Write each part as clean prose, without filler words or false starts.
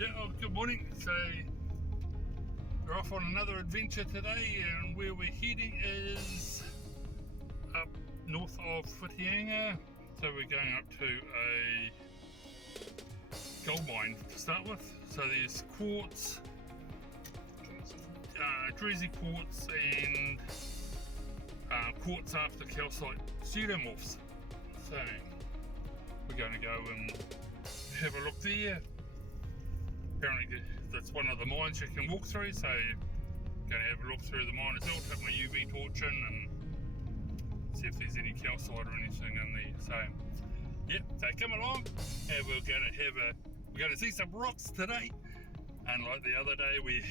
Yeah, good morning. So we're off on another adventure today, and where we're heading is up north of Whitianga. So we're going up to a gold mine to start with. So there's quartz, Greywacke quartz, and quartz after calcite pseudomorphs. So we're going to go and have a look there. Apparently that's one of the mines you can walk through, so going to have a look through the mine as well, take my UV torch in and see if there's any calcite or anything in there. So yeah, so come along and we're going to see some rocks today, unlike the other day we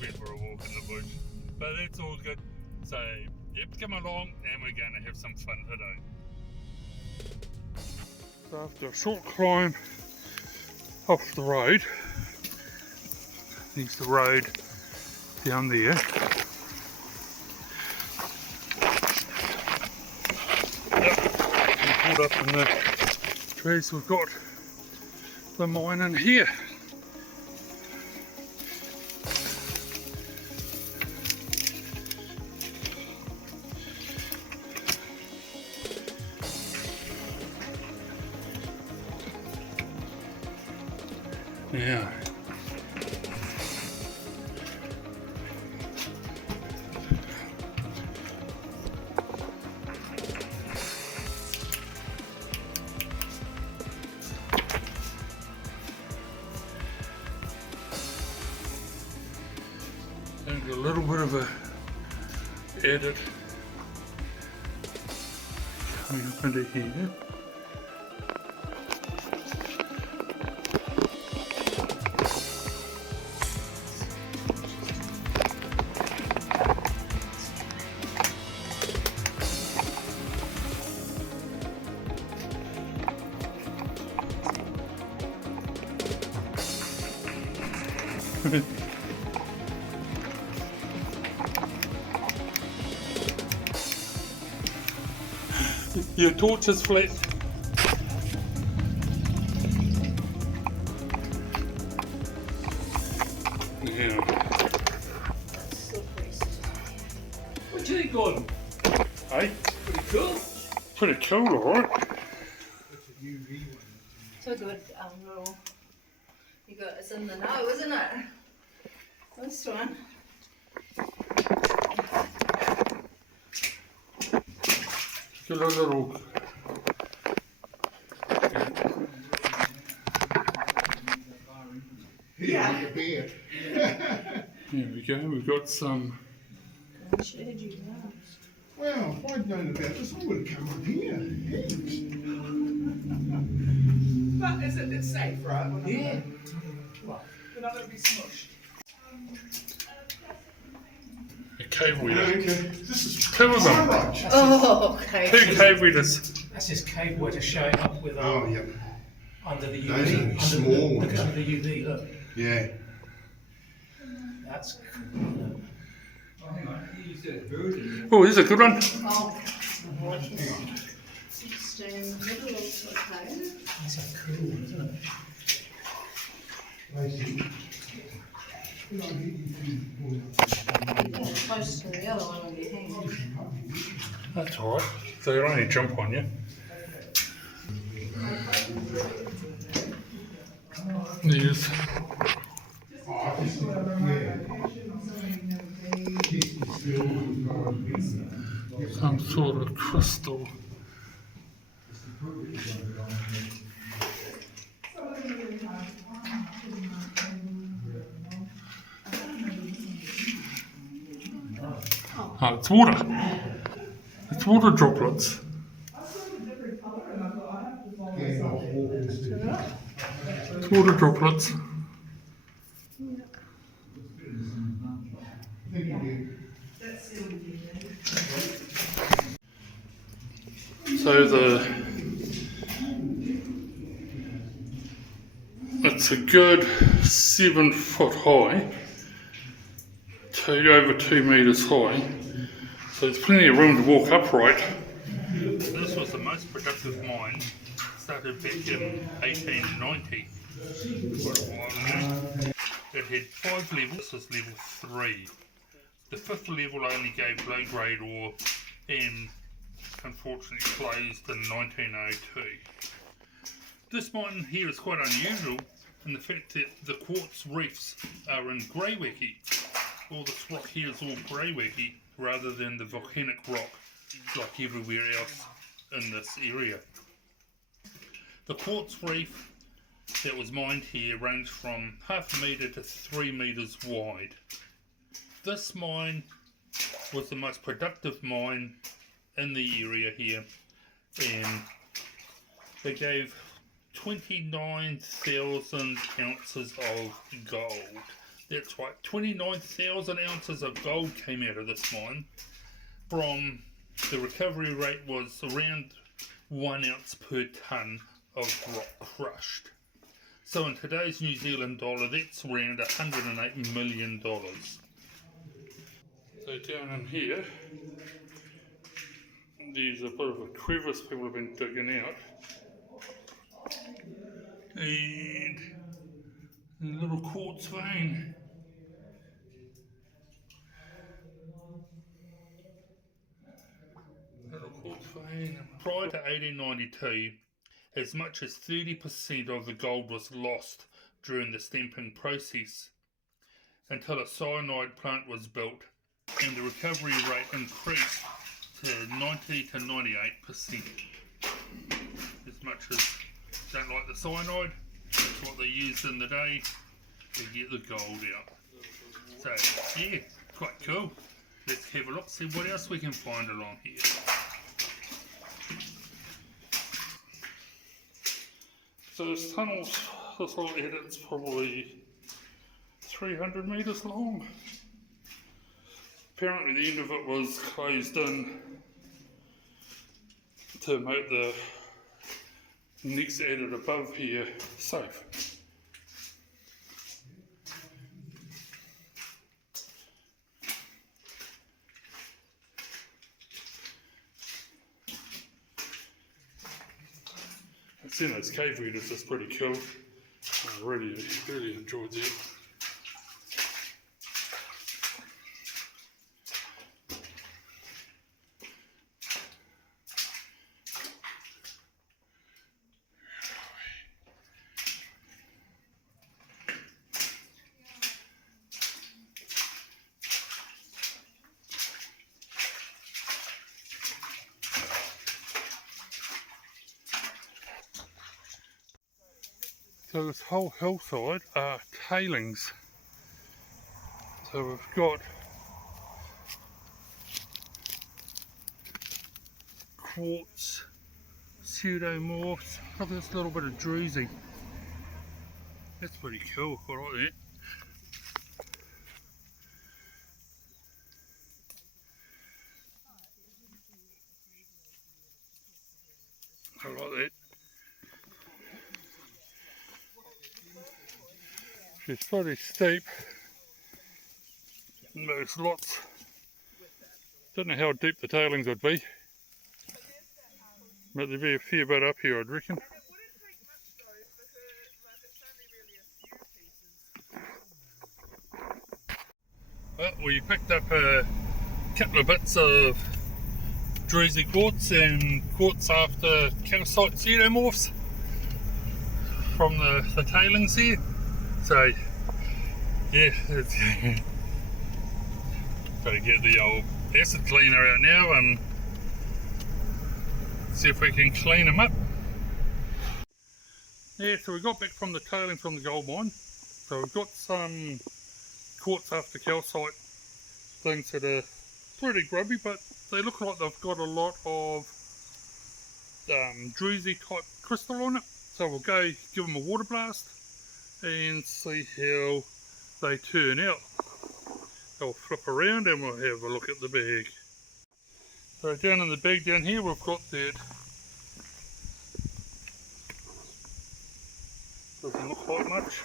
went for a walk in the bush, but that's all good. So yep, come along and we're going to have some fun today. So after a short climb off the road, there's the road down there. Yep, pulled up in the trees, we've got the mine in here. Yeah. And a little bit of a edit coming up into here. Your torch is flat. Yeah. What do you think, Gordon? Hey? Pretty cool. Pretty cool, alright. So good, little. You got it's in the know, isn't it? This one. Get a little. Yeah. There we go. We've got some. I showed you that. Well, if I'd known about this, I would have come up here. But it's safe, right? We're not Yeah. Gonna, well, we're not going to be smushed. A cave weeder. Okay, this is Two of them. right. Oh, okay. Two cave weeders. That's just cave water showing up with Oh, yep. under the UV. Those are Under small the, ones. look under the UV, look. Yeah. That's cool. Oh, this is a good one. Oh, stay in the middle of okay. That's a cool one, isn't it? Close to the other one with your hand. That's alright. So they'll only jump on you. There's some sort of crystal. Oh, it's water. It's water droplets. It's water droplets. So it's a good 7 foot high. Over 2 metres high, so there's plenty of room to walk upright. This was the most productive mine, started back in 1890. It had 5 levels, this is level 3. The 5th level only gave low grade ore and unfortunately closed in 1902. This mine here is quite unusual in the fact that the quartz reefs are in Greywacke. All this rock here is all Greywacke rather than the volcanic rock like everywhere else in this area. The quartz reef that was mined here ranged from half a metre to 3 metres wide. This mine was the most productive mine in the area here, and they gave 29,000 ounces of gold. That's right, 29,000 ounces of gold came out of this mine. From the recovery rate was around 1 ounce per tonne of rock crushed. So in today's New Zealand dollar, that's around $108 million. So down in here, there's a bit of a crevice people have been digging out. And a little quartz vein. Little quartz vein. Prior to 1892, as much as 30% of the gold was lost during the stamping process, until a cyanide plant was built and the recovery rate increased to 90 to 98%. As much as don't like the cyanide, that's what they used in the day to get the gold out. So yeah, quite cool. Let's have a look, see what else we can find along here. So this tunnel's, this little edit's probably 300 metres long. Apparently the end of it was closed in to make the next edit above here safe. I've seen those cave readers, that's pretty cool. I really enjoyed that. So this whole hillside are tailings. So we've got quartz, pseudomorphs. Look at this little bit of druzy. That's pretty cool, I like that. I like that. It's pretty steep. There's lots. Don't know how deep the tailings would be, but there'd be a fair bit up here, I'd reckon. Well, we picked up a couple of bits of druzy quartz and quartz after calcite pseudomorphs from the tailings here. So, yeah, it's got to get the old acid cleaner out now and see if we can clean them up. Yeah, so we got back from the tailings from the gold mine. So we've got some quartz after calcite things that are pretty grubby, but they look like they've got a lot of druzy type crystal on it. So we'll go give them a water blast and see how they turn out. They'll flip around and we'll have a look at the bag. So down in the bag down here we've got that, doesn't look like much.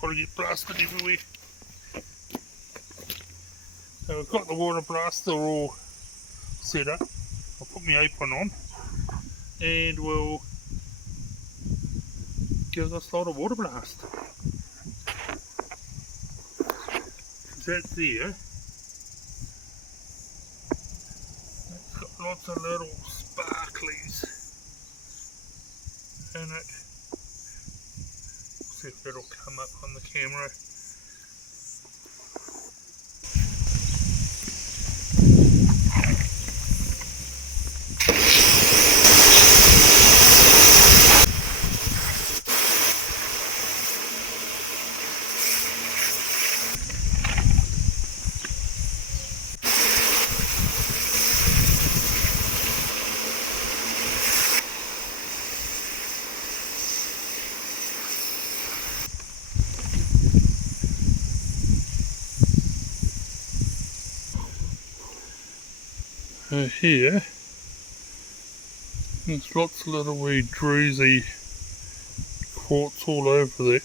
before I get blasted everywhere. So we've got the water blaster all set up. I'll put my apron on and we'll give this lot of water blast. That there, it's got lots of little sparklies in it. See if it'll come up on the camera. Here, there's lots of little wee druzy quartz all over that.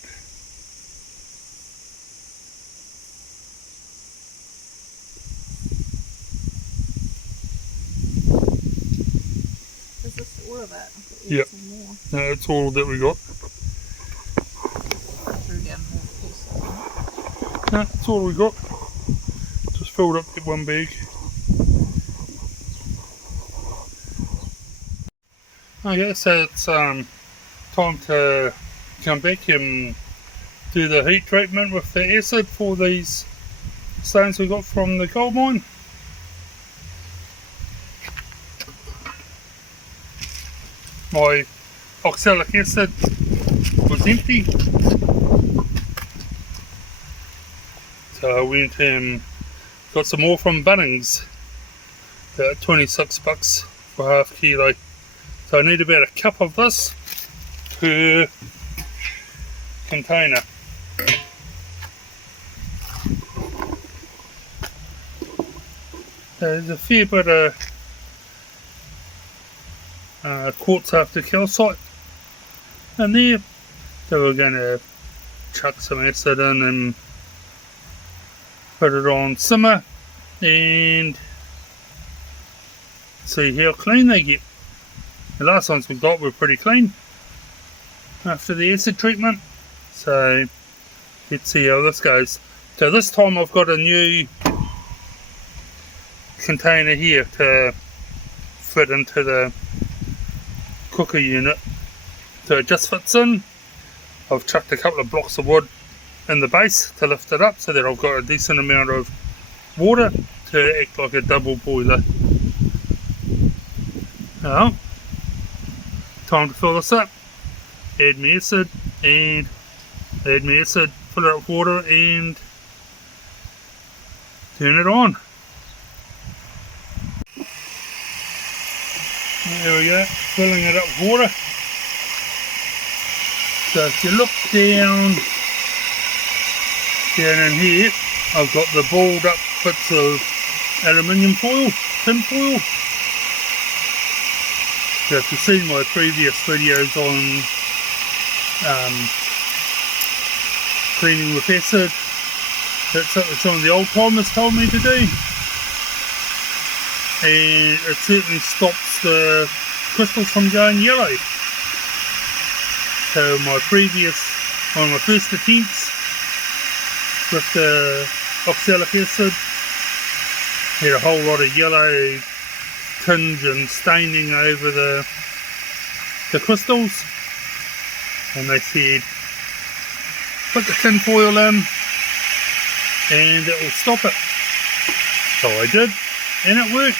Is this all of it? Yep. Some more. No, it's all that we got. Threw down more pieces. No, that's all we got. Just filled up that one bag. Okay, so it's time to come back and do the heat treatment with the acid for these stones we got from the gold mine. My oxalic acid was empty, so I went and got some more from Bunnings, about 26 bucks for half kilo. So I need about a cup of this per container. There's a fair bit of quartz after calcite in there, so we're going to chuck some acid in and put it on simmer and see how clean they get. The last ones we got were pretty clean after the acid treatment, so let's see how this goes. So this time I've got a new container here to fit into the cooker unit, so it just fits in. I've chucked a couple of blocks of wood in the base to lift it up so that I've got a decent amount of water to act like a double boiler. Now, time to fill this up, add my acid, and add my acid, fill it up with water and turn it on. There we go, filling it up with water. So if you look down in here, I've got the balled up bits of aluminium foil, tin foil. So if you've seen my previous videos on cleaning with acid, that's something some of the old timers told me to do. And it certainly stops the crystals from going yellow. So one of my first attempts with the oxalic acid had a whole lot of yellow tinge and staining over the crystals, and they said put the tin foil in and it will stop it. So I did, and it worked.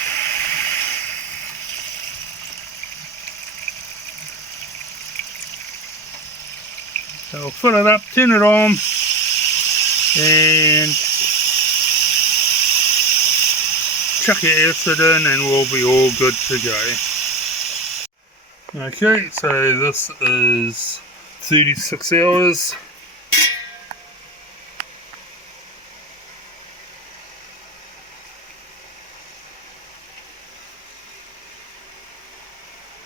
So I'll fill it up, turn it on, and chuck your acid in and we'll be all good to go. Okay, so this is 36 hours.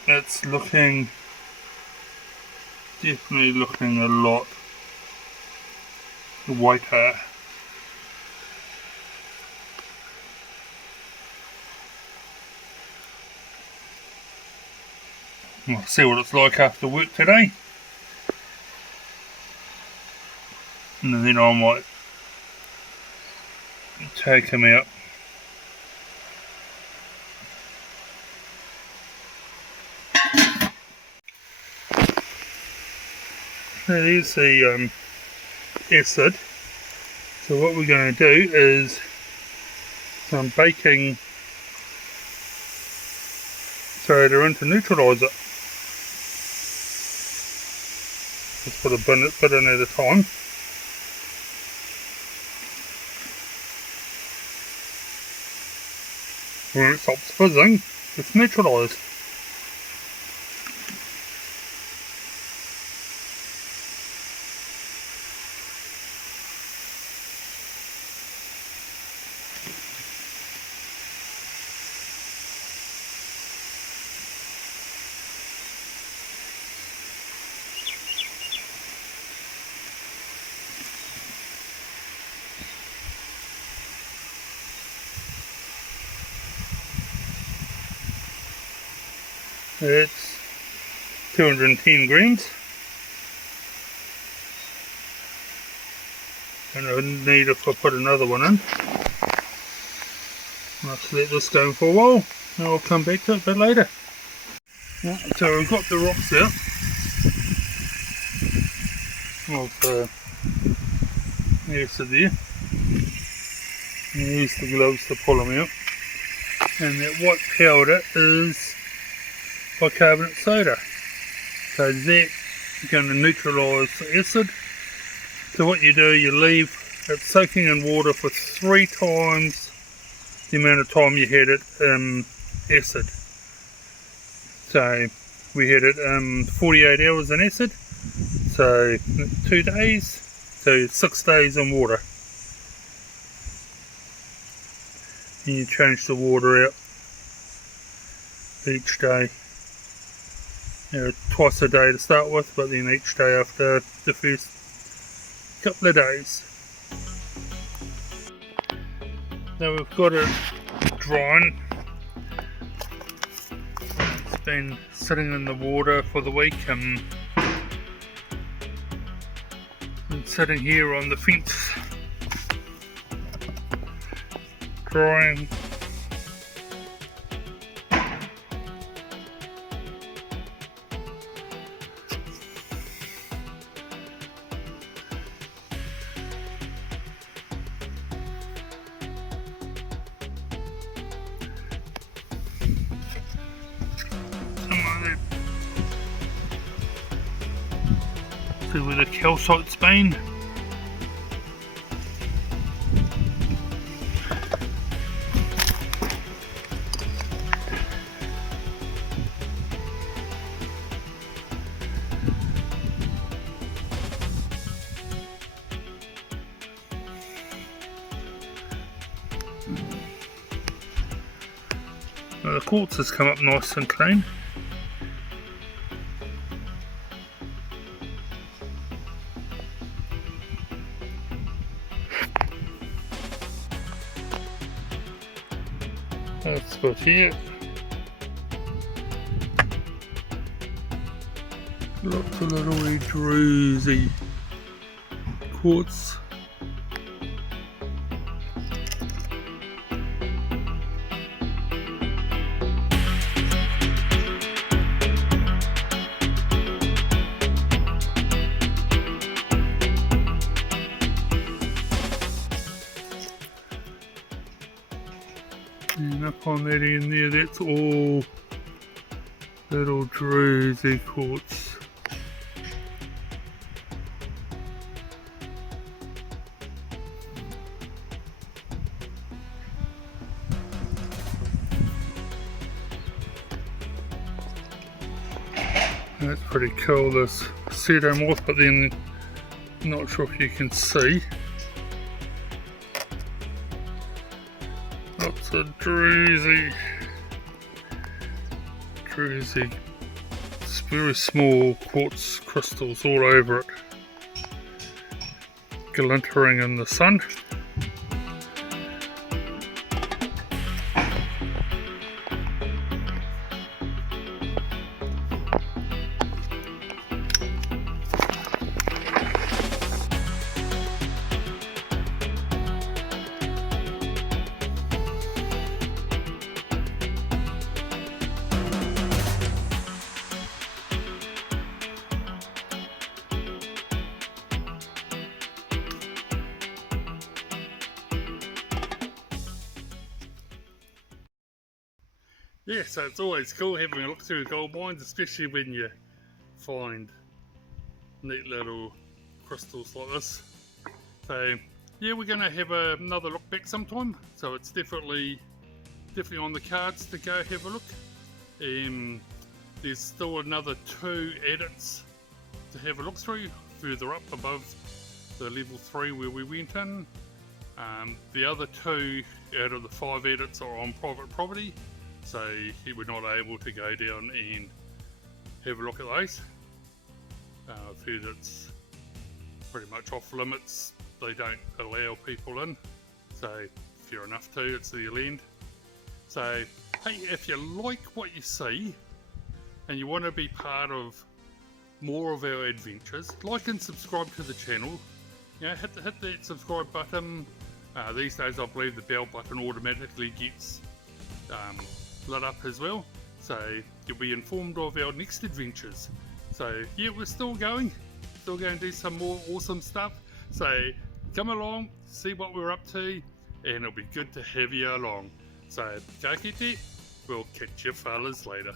It's definitely looking a lot the white hair. We'll see what it's like after work today. And then I might take him out. There's the acid. So what we're going to do is some baking soda in to neutralise it. Just put a bit in at a time. When it stops fizzing, it's neutralised. It's 210 grams, and I wouldn't need if I put another one in. Let's let this go for a while, and I'll come back to it a bit later. Right, so we've got the rocks out of the acid there, and use the gloves to pull them out, and that white powder is bicarbonate soda. So that's going to neutralise the acid. So what you do, you leave it soaking in water for 3 times the amount of time you had it in acid. So we had it 48 hours in acid, so 2 days, so 6 days in water. And you change the water out each day. Twice a day to start with, but then each day after the first couple of days. Now we've got it drying. It's been sitting in the water for the week and sitting here on the fence drying. See where the calcite's been. Well, the quartz has come up nice and clean. That's about here. Lots of little wee druzy quartz. And up on that end there, that's all little druzy quartz. That's pretty cool, this pseudomorph, but then not sure if you can see. Lots of druzy, very small quartz crystals all over it. glintering in the sun. Yeah, so it's always cool having a look through gold mines, especially when you find neat little crystals like this. So yeah, we're going to have another look back sometime, so it's definitely on the cards to go have a look. There's still another 2 edits to have a look through further up above the level 3 where we went in. The other 2 out of the 5 edits are on private property, so we're not able to go down and have a look at those. I've heard it's pretty much off limits, they don't allow people in, so fair enough too, it's their land. So hey, if you like what you see and you want to be part of more of our adventures, like and subscribe to the channel. You know, hit that subscribe button. These days I believe the bell button automatically gets lit up as well, so you'll be informed of our next adventures. So yeah, we're still going to do some more awesome stuff, so come along, see what we're up to, and it'll be good to have you along. So ka kite, we'll catch you fellas later.